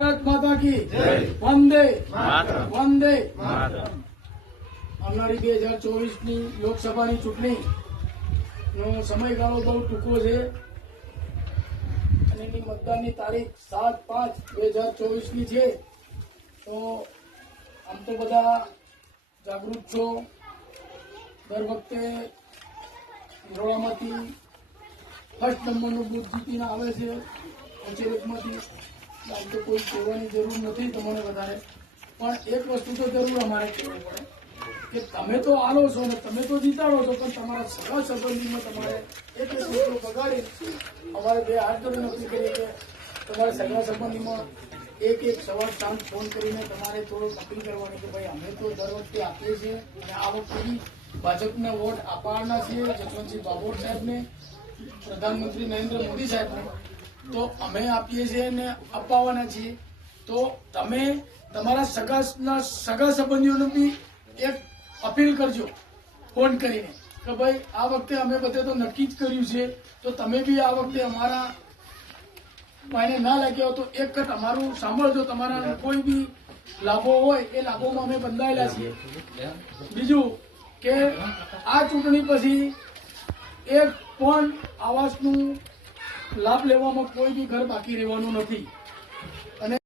ભારત માતા કી વંદે વંદે આવનારી 2024ની લોકસભાની ચૂંટણીનો સમયગાળો બહુ ટૂંકો છે અને એની મતદાનની તારીખ 7/5/2024ની છે. તો આમ તો બધા જાગૃત છો. દર વખતે બરોડામાંથી ફર્સ્ટ નંબરનું બૂથ જીતીને આવે છે કચેરીમાંથી. આમ તો કોઈ કહેવાની જરૂર નથી તમને વધારે, પણ એક વસ્તુ તો જરૂર અમારે કહેવું પડે કે તમે તો આલો છો ને તમે તો જીતાડો છો, પણ તમારા સગા સંબંધીમાં તમારે એક વસ્તુ બગાડી અમારે બે હાથ જોડી નક્કી કરીએ કે તમારા સગા સંબંધીમાં એક સવાર સાંજ ફોન કરીને તમારે થોડું અપીલ કરવાની કે ભાઈ અમે તો દર વખતે આપીએ છીએ અને આ વખતે બી ભાજપને વોટ આપવાના છીએ, જસવંતસિંહ ભાભોર સાહેબને, પ્રધાનમંત્રી નરેન્દ્ર મોદી સાહેબને તો અમે આપીએ છીએ અને અપાવવાના છીએ. તો તમે તમારા સગા સંબંધીઓને બી એક અપીલ કરજો ફોન કરીને કે ભાઈ આ વખતે અમે બધે તો નક્કી જ કર્યું છે, તો તમે બી આ વખતે અમારા માયને ના લાગ્યા તો એક વખત અમારું સાંભળજો. તમારા કોઈ બી લાભો હોય એ લાભોમાં અમે બંધાયેલા છીએ. બીજું કે આ ચૂંટણી પછી એક પણ આવાસનું લાભ લેવામાં કોઈ બી ઘર બાકી રહેવાનું નથી. અને